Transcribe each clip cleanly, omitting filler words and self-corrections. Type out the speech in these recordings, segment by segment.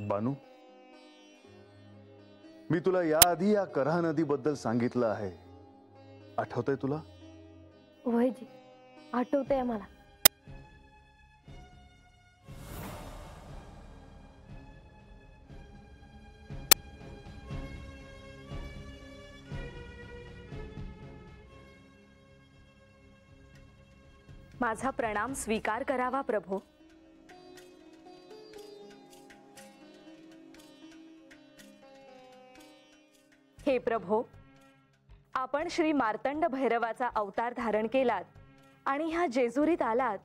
बानू, मी तुला याआधी या कऱ्हा नदीबद्दल सांगितलं आहे, आठवतंय तुला? होय जी, आठवतंय मला. माझा प्रणाम स्वीकार करावा प्रभो. हे प्रभो, आपण श्री मार्तंड भैरवाचा अवतार धारण केलात आणि ह्या जेजुरीत आलात,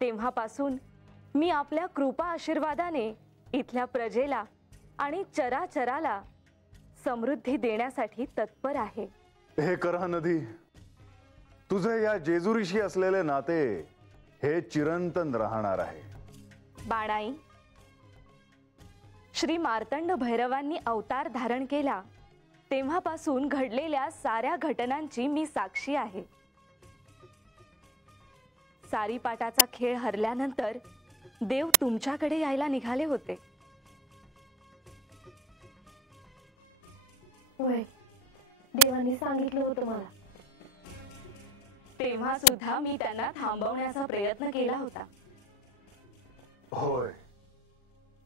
तेव्हापासून मी आपल्या कृपा आशीर्वादाने इथल्या प्रजेला आणि चराचराला समृद्धी देण्यासाठी तत्पर आहे. हे कऱ्हा नदी, तुझे या जेजुरीशी असलेले नाते हे चिरंतन राहणार आहे. बाणाई, श्री मार्तंड भैरवांनी अवतार धारण केला तेव्हापासून घडलेल्या साऱ्या घटनांची मी साक्षी आहे. सारीपाटाचा खेळ हरल्यानंतर देव तुमच्याकडे यायला निघाले होते. होय, देवांनी सांगितलं होतं मला. तेव्हा सुद्धा मी त्यांना थांबवण्याचा प्रयत्न केला होता. होय,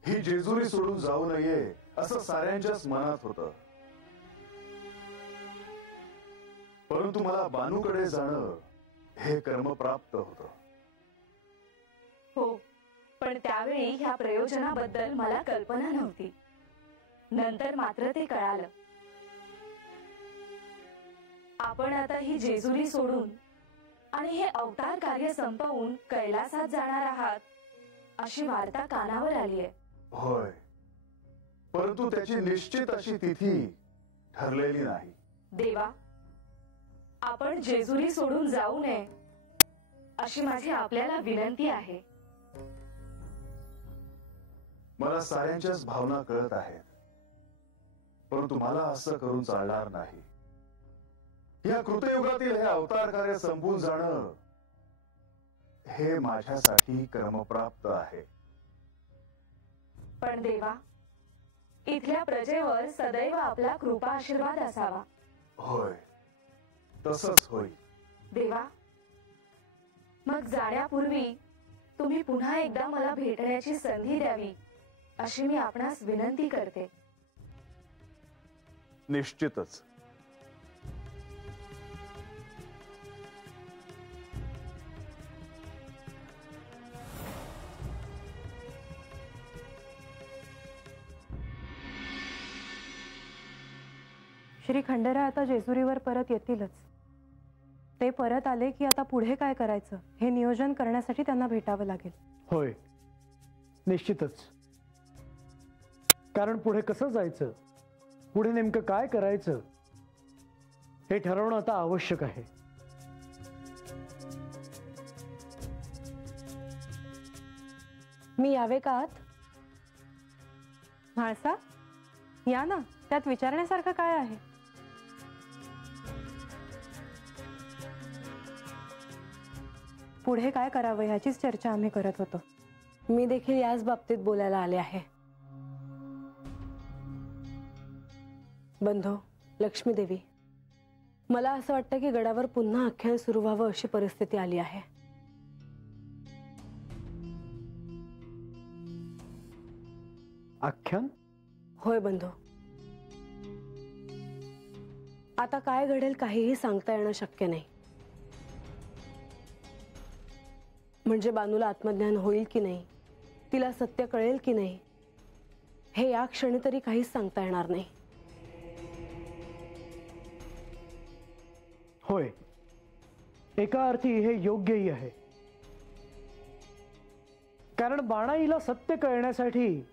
ही जेजुरी सोडून जाऊ नये असं साऱ्यांच्याच मनात होतं. परंतु मला बानूकडे जाणं हे कर्मप्राप्त होतं. हो, पण त्यावेळी ह्या प्रयोजनाबद्दल मला कल्पना नव्हती. नंतर मात्र ते कळालं. आपण आता ही जेजुरी सोडून आणि हे अवतार कार्य संपवून कैलासात जाणार आहात अशी वार्ता कानावर आली आहे. होय, परंतु त्याची निश्चित अशी तिथी ठरलेली नाही. देवा, आपण जेजुरी सोडून जाऊ नये अशी माझी आपल्याला विनंती आहे. मला साऱ्यांच्याच भावना कळत आहेत, परंतु मला असं करून चालणार नाही. या कृतयुगातील हे अवतार कार्य संपून जाणं हे माझ्यासाठी कर्मप्राप्त आहे. पण देवा, इथल्या प्रजेवर सदैव आपला कृपा आशीर्वाद असावा. होय, तसंच होईल. देवा, मग जाण्यापूर्वी तुम्ही पुन्हा एकदा मला भेटण्याची संधी द्यावी अशी मी आपणास विनंती करते. निश्चितच. श्री खंडेराय आता जेजुरीवर परत येतीलच. ते परत आले की आता पुढे काय करायचं हे नियोजन करण्यासाठी त्यांना भेटावं लागेल. होय, निश्चितच. कारण पुढे कसं जायचं, पुढे नेमकं काय करायचं हे ठरवणं आता आवश्यक आहे. मी यावे का आत? म्हाळसा, या ना. त्यात विचारण्यासारखं काय आहे? पुढे काय करावं ह्याचीच चर्चा आम्ही करत होतो. मी देखील याच बाबतीत बोलायला आले आहे. बंधो, लक्ष्मी देवी, मला असं वाटतं की गडावर पुन्हा आख्यान सुरू व्हावं अशी परिस्थिती आली आहे. आख्यान? होय बंधो. आता काय घडेल काहीही सांगता येणं शक्य नाही. म्हणजे बानूला आत्मज्ञान होईल की नाही, तिला सत्य कळेल की नाही, हे या क्षणी तरी काहीच सांगता येणार नाही. होय, एका अर्थी हे योग्यही आहे. कारण बाणाईला सत्य कळण्यासाठी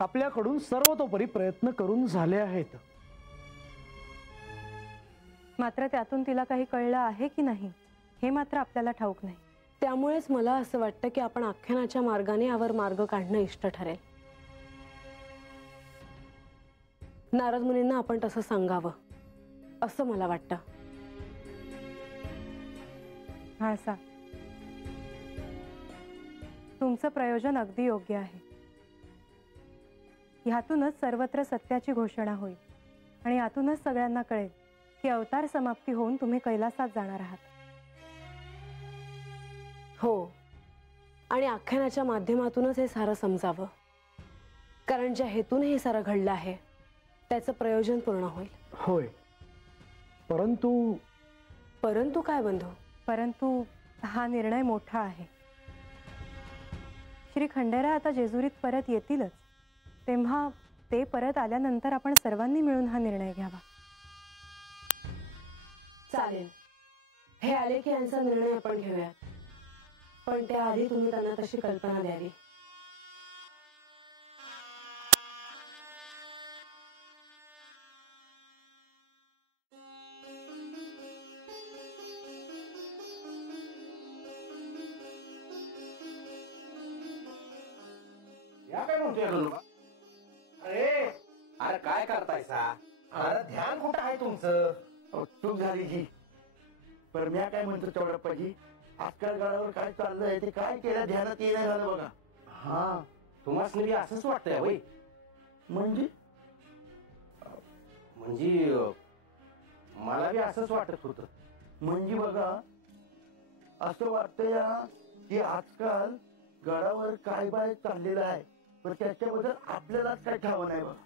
आपल्याकडून सर्वतोपरी प्रयत्न करून झाले आहेत. मात्र त्यातून तिला काही कळलं आहे की नाही हे मात्र आपल्याला ठाऊक नाही. त्यामुळेच मला असं वाटतं की आपण आख्यानाच्या मार्गाने यावर मार्ग काढणं इष्ट ठरेल. नारद मुनींना आपण तसं सांगावं असं मला वाटतं. म्हाळसा, तुमचं प्रयोजन अगदी योग्य आहे. ह्यातूनच सर्वत्र सत्याची घोषणा होईल आणि यातूनच सगळ्यांना कळेल की अवतार समाप्ती होऊन तुम्ही कैलासात जाणार आहात. हो, आणि आख्यानाच्या माध्यमातूनच हे सारं समजावं, कारण ज्या हेतूने हे सारं घडलं आहे त्याचं प्रयोजन पूर्ण होईल. होय, परंतु परंतु काय बंधू? परंतु हा निर्णय मोठा आहे. श्री खंडेराय आता जेजुरीत परत येतीलच, तेव्हा ते परत आल्यानंतर आपण सर्वांनी मिळून हा निर्णय घ्यावा. चालेल, हे आले की यांचा निर्णय आपण घेऊयात, पण त्याआधी तुम्ही त्यांना तशी कल्पना द्यावी. या काय म्हणतोय अरे काय करतायसा? अरे ध्यान कुठं आहे तुमचं? चूक झाली जी. पर मी काय म्हणतो चौडप्पाजी, आजकाल गाळावर काय चाललंय ते काय केलं ध्यानात येणं झालं बघा. हा, तुम्हाला बी असंच वाटतंय वय? म्हणजे मला बी असंच वाटत होतं. म्हणजे बघा, असं वाटतंय की आजकाल गडावर काय बाय चाललेलं आहे, पण त्याच्याबद्दल आपल्यालाच काय ठाव नाही बघा.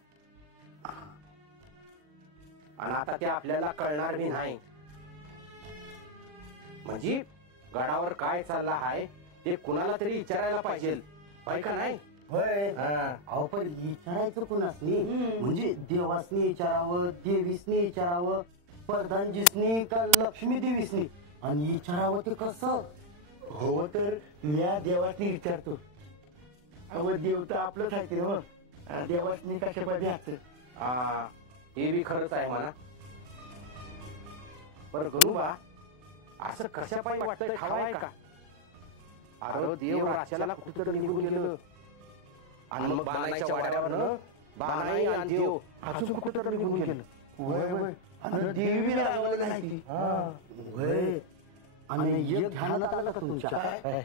आणि आता ते आपल्याला कळणार बी नाही. म्हणजे गडावर काय चाललं आहे ते कुणाला तरी विचारायला पाहिजे, होय का नाही? होय. हा. अहो पण विचारायचं कुणासनी? म्हणजे देवासनी विचारावं, देवीसनी विचारावं, प्रधानजीसनी का लक्ष्मी देवीसनी? आणि विचारावं ते कसं? हो तर म्या देवासनी विचारतो. अहो देव तर आपलंच आहे ते. हो, देवासनी कशा पाहिजे? हे बी खरंच आहे म्हणा. पर गरुबा, असं कशा पायी वाटतंय ठावाय का? अरे देव राज्याला कुठेतरी निघून गेलं आणि मग बाणाच्या वाड्यावर बाणाई आणि देव अजून कुठेतरी निघून गेलं. होय होय. आणि देवी रागवलं नाही. होय. आणि एक ध्यानात आलं का तुमच्या?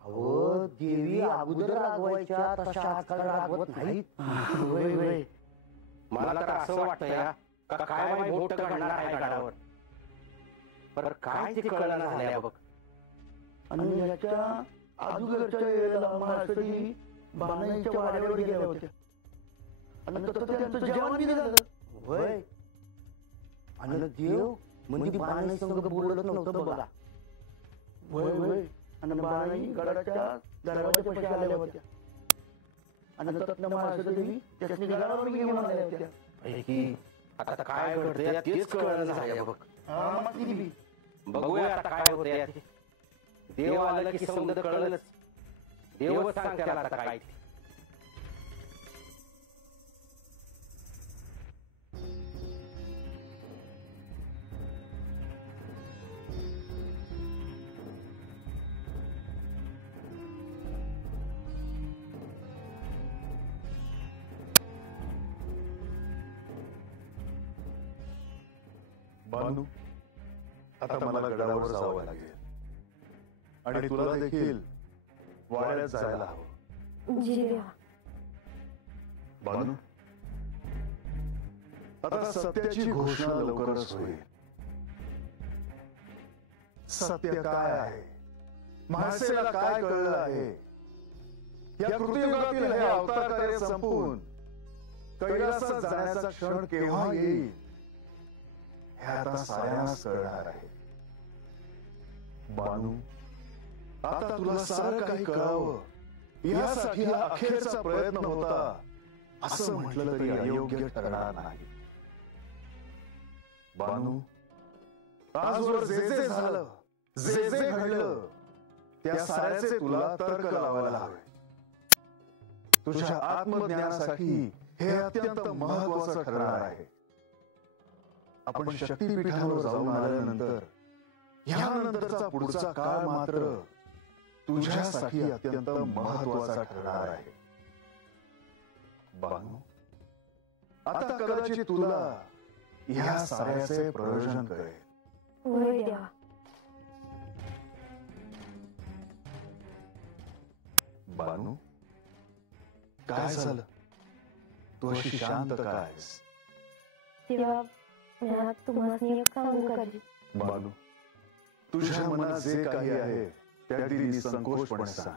अहो देवी अगोदर रागवायच्या, तशा आजकाल रागवत नाहीत. होय होय. मला तर असं वाटतंय का काय बाई मोठं घडणार आहे गडावर. पर काय ते कळलं झालंय बघ. आणि याच्या अगोदरच्या वेळेला महाराष्ट्री बाणाईच्या वाड्यावर गेल्या होत्या आणि तसं त्यांचं जेवण बी झालं. होय. आणि देव म्हणजे बाणाई संग बोलत नव्हतं बघा. होय होय. आणि बाणाई गडाच्या दरवाजापाशी आल्या होत्या आणि तत्न महाराष्ट्र देवी त्यासनी गडावर घेऊन आल्या होत्या. आता काय घडतंय तेच कळलं झालंय बघ. बघूया आता काय होतंय. देव आलं की समज कळलंच. देवच सांग त्याला आता काय. बानू, आता मला गडावर जावं लागेल आणि तुला देखील वाड्यात जायला हवं. बानू, आता सत्याची घोषणा लवकरच होईल. सत्य काय आहे, म्हासेला काय कळलं आहे, या कृतयुगातील हे अवतार कार्य संपून कैलासात जाण्याचा क्षण केव्हा येईल हे आता साऱ्यांनाच कळणार आहे. बानू, आता तुला सारं काही कळावं यासाठी हा अखेरचा प्रयत्न होता असं म्हटलं तरी अयोग्य ठरणार नाही. बानू, आजवर जे जे झालं, जे जे घडलं, त्या साऱ्याचे तुला तर्क लावायला हवे. तुझ्या आत्मज्ञानासाठी हे अत्यंत महत्वाचं ठरणार आहे. आपण शक्तीपीठावर जाऊन आल्यानंतर यानंतरचा पुढचा काळ मात्र तुझ्यासाठी अत्यंत महत्वाचा ठरणार आहे. बानू, आता कदाचित तुला ह्या साऱ्याचे प्रयोजन कळेल. बानू, काय झालं? तू अशी शांत का आहेस? तेव्हा मी तुम्हाला एक सांगू का जी? बानू, तुझ्या मनात जे काही आहे ते अगदी निसंकोचपणे सांग.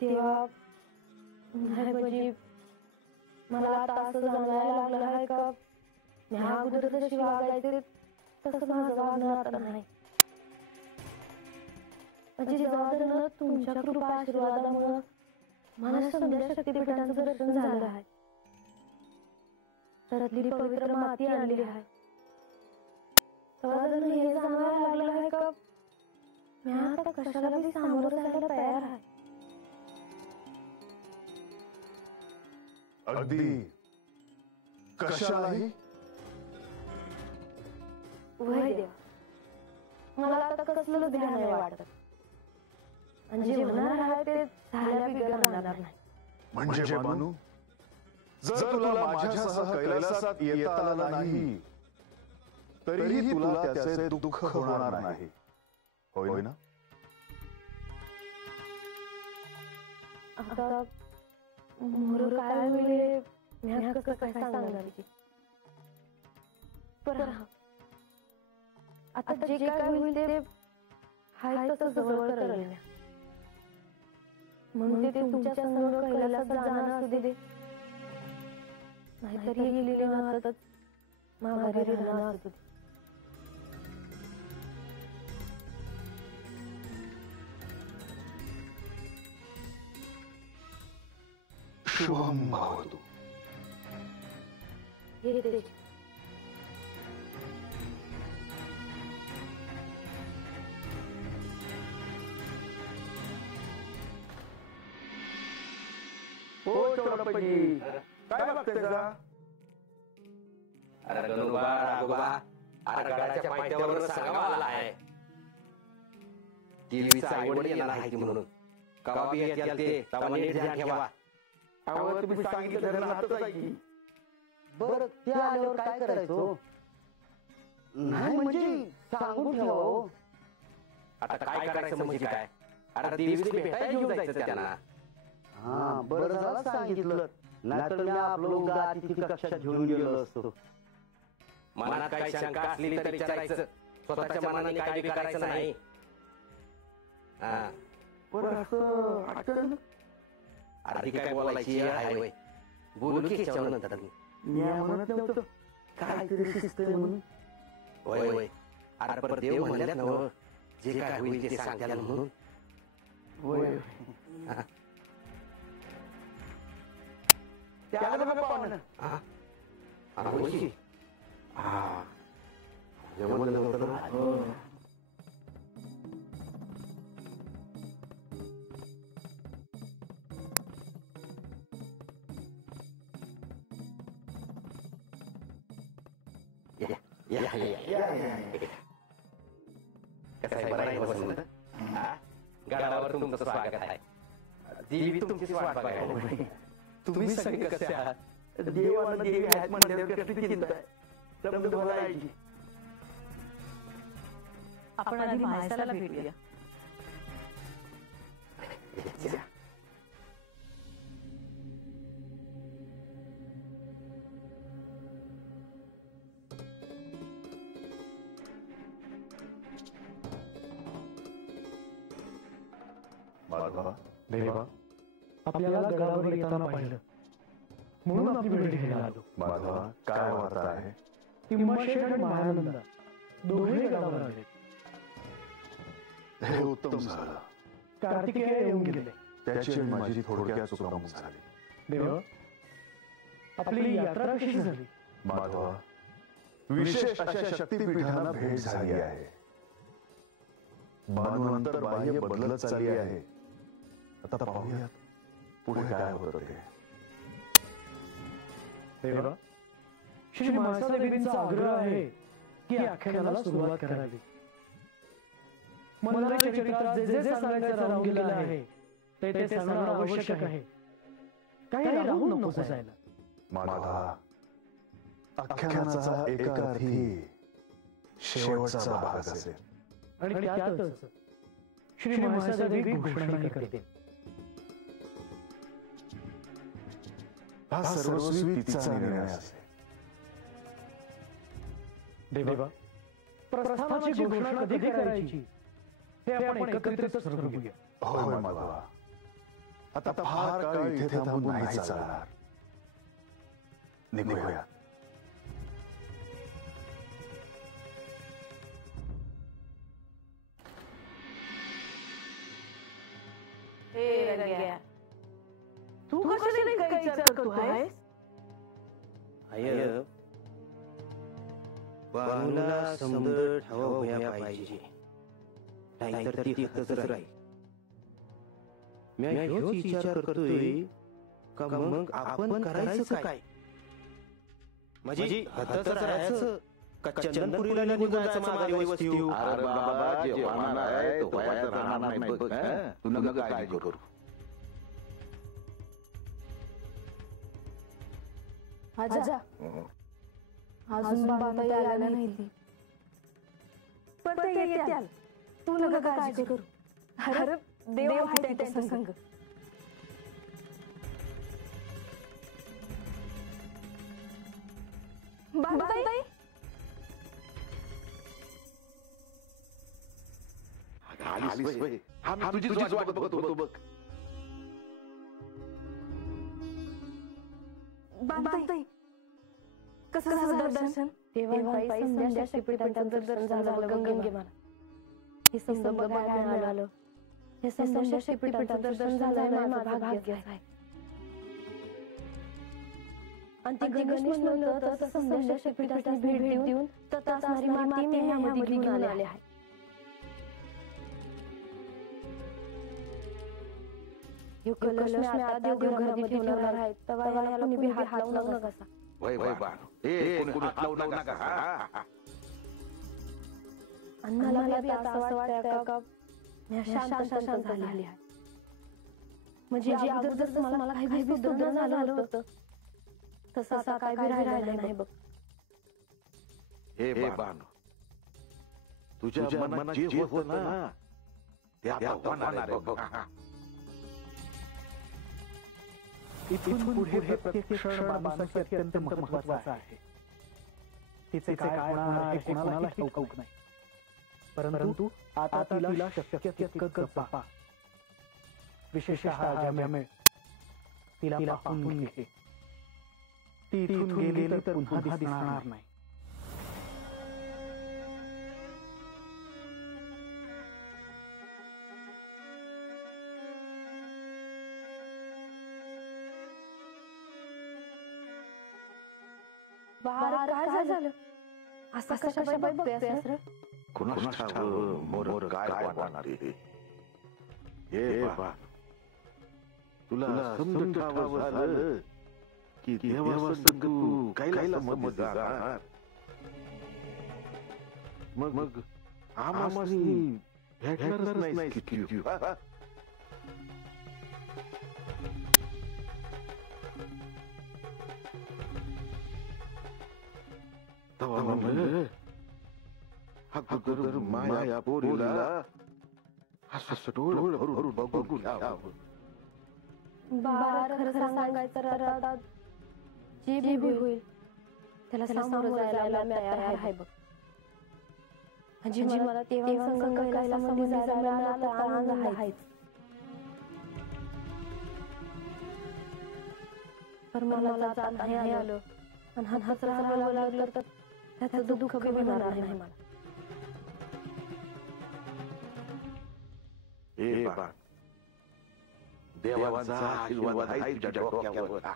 तेव्हा नाही बाजी, मला आता असं जाणायला लागलं आहे का मी अगोदर जशी वागायचे तसं माझं वागणं आता नाही. म्हणजे जेव्हा तुमच्या कृपा आशीर्वादामुळं मला संध्या शक्तिपीठांचं दर्शन झालं आहे, त्यातली पवित्र माती आणली आहे, तेव्हा जर हे जाणायला लागलं आहे का मी आता कशाला बी सामोरं जायला तयार आहे. अगदी कशालाही? वय देवा, मला आता कसलंच ध्यान नाही वाटत, आणि जे होणार आहे ते झाल्या बिगर राहणार नाही. म्हणजे बानू, जर तुला माझ्यासह कैलासात येता आलं नाही तरीही तुला त्याचे दुःख होणार नाही, होय ना? आता मोर काय होईल मी कसं काय सांगणार की? पण आता जे काय होईल ते हाय तसं जवळ करेल मी. म्हणून ते तुमच्या संग कैलासात जाणं असू दे, नाहीतर हे गेलेले नातच माघारी राहणं असू दे. शुभम भवतु. येते. हो चोरपजी, काय बघतोय का? अरे गणोबा, राघोबा, अरे गडाच्या पायथ्यावर सांगावा आला आहे. देवीचा आईवडील येणार आहे म्हणून. कवा बी येतील ते, तेव्हा नीट ध्यान ठेवा. अहो तुम्ही सांगितलं तर नातच आहे की. बरं ते आल्यावर काय करायचं? नाही म्हणजे सांगून ठेवा हो. आता काय करायचं म्हणजे काय? अरे देवीची भेटायला घेऊन जायचं त्यांना. हा बरं झालं सांगितलं, नाहीतर मी आपलं उगा तिथे कक्षात घेऊन गेलो असतो. मनात काही शंका असली तरी विचारायचं, स्वतःच्या मनाने काय बी करायचं नाही. हा, बरं असं अडचण अर्धी काय बोलायची आहे होय. बोलू की ह्याच्यावर नंतर. मी म्हणत नव्हतं काहीतरी शिस्तय म्हणून. होय होय, अरे पर देव म्हणल्यात नव्ह, जे काय होईल ते सांगत्याल म्हणून. होय त्याला बघा पाहुणं. होय की? हा, जमलं नव्हतं ना. कसं आहे, बरं आहे वसंत? गडावर तुमचं स्वागत आहे. देवी तुमची वाट बघायला. तुम्ही सगळे कसे आहात? देवाला देवी आहेत म्हणल्यावर कसली चिंता आहे? समजून बोलायची. आपण आधी माणसाला भेटूया. माधवा, देवा, आपल्याला गडावर येताना पाहिलं म्हणून आपली भेट घ्यायला आलो. माधवा, काय वार्ता आहे? तिम्माशेठ आणि महानंदा दोघे गडावर आले. हे उत्तम झालं. कार्तिकेय येऊन गेले. त्याची आणि माझी थोडक्यात चुकामुक झाली. देवा, आपली यात्रा कशी झाली? माधवा, विशेष अशा शक्तिपीठांना भेट झाली आहे. बानू अंतर्बाह्य बदलत चालली आहे. आता पाहूयात पुढे काय होतं ते. देवा, श्री मानसादेवींचा आग्रह आहे की आख्यानाला सुरुवात करावी. मंदाच्या चरित्रात जे जे सांगायचं राहून गेलं आहे ते सांगणं आवश्यक आहे. काही राहून नको जायला. माधवा, आख्यानाचा एका अर्थी शेवटचा भाग असेल. आणि त्यातच श्री मानसादेवी घोषणाही करते. हा सर्वस्वी तिचा निर्णय असेल. देवा, प्रस्थानाची घोषणा कधी करायची हे आपण एकत्रितच ठरवूया. होय माधवा, आता फार काळ इथे थांबून नाही चालणार. निघूया. हे रंग्या, तू कशाला इतका विचार करतो आहेस? आय बांगला समजून ठेवा पाहिजे, नाहीतर ती हतच राहील. मी ह्योच विचार करतोय का मग आपण करायचं काय? म्हणजे हतच राहायचं का चंदनपुरीला निघून जायचं माघारी वस्तीव? अरे बाबा, जेव्हा आहे तो वयात राहणार नाही बघ. तू नका काळजी करू. आजा, अजून बांधता आला नाही ती. पण ते येत्याल, तू नका काळजी करू. अरे देव आहे त्यांच्या संग. बांधताई, आलीस होय. हा तुझीच वाट बघत होतो बघ. बांधताई, कसं झालं दर्शन? देवांपायी संध्या शक्तिपीठाचं दर्शन झालं गंगे मला. हे समजा बघायला आलं. हे संध्या शक्तिपीठाचं दर्शन झालं माझं भाग्य आहे. आणि ते गणेश म्हणलं तर संध्या शक्तिपीठाला भेट देऊन तथा असणारी माती मी ह्यामध्ये घेऊन आले आहे. यो कलश मी आता देवघरामध्ये ठेवणार आहे. तेव्हा याला कोणी बी हात लावू नका. वय वय बा, कोणी हात लावू नका. आणि मला बी आता असं वाटतं का मी शांत झाली आहे. म्हणजे अगोदर जसं मला काही बी दुर्धन झालं होतं तसं आता काय बी राहिलं नाही बघ. हे बाण, तुझ्या मनात जे होत ना ते आता होणार आहे बघ. इथून पुढे हे प्रत्येक क्षण बाबांसाठी अत्यंत महत्त्वाचा आहे. तिचे काय होणार हे कोणालाही ठाऊक नाही. परंतु आता तिला शक्य तितकं जपा. विशेषतः ज्यामुळे तिला पाहून घे. ती इथून गेली तर पुन्हा दिसणार नाही. बाहेर काय झालं? असं कशा बाई बघतेस रे? कुणास ठाऊक मोर काय वाटणार ते. हे बा, तुला समजून ठावं झालं की देवासंग तू कायला समज जाणार. मग आम्हासनी भेटणारच नाही की तू. तवा म्हणलं अगोदर माया पोरीला असं डोळं भरून बघून घ्यावं. बाहेर खरं सांगायचं तर आता जे बी होईल त्याला सामोरं जायला मी तयार आहे बघ. म्हणजे मला तेव्हा संग कैलासामध्ये जायला आता आनंद आहे. पण मला जाता नाही आलं आणि हात राहावं लागलं तर त्याचं दुःख कमी होणार नाही मला. हे बा, देवाचा आशीर्वाद आहे तुझ्या डोक्यावर.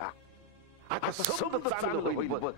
आता समजा चांगलं होईल बघ.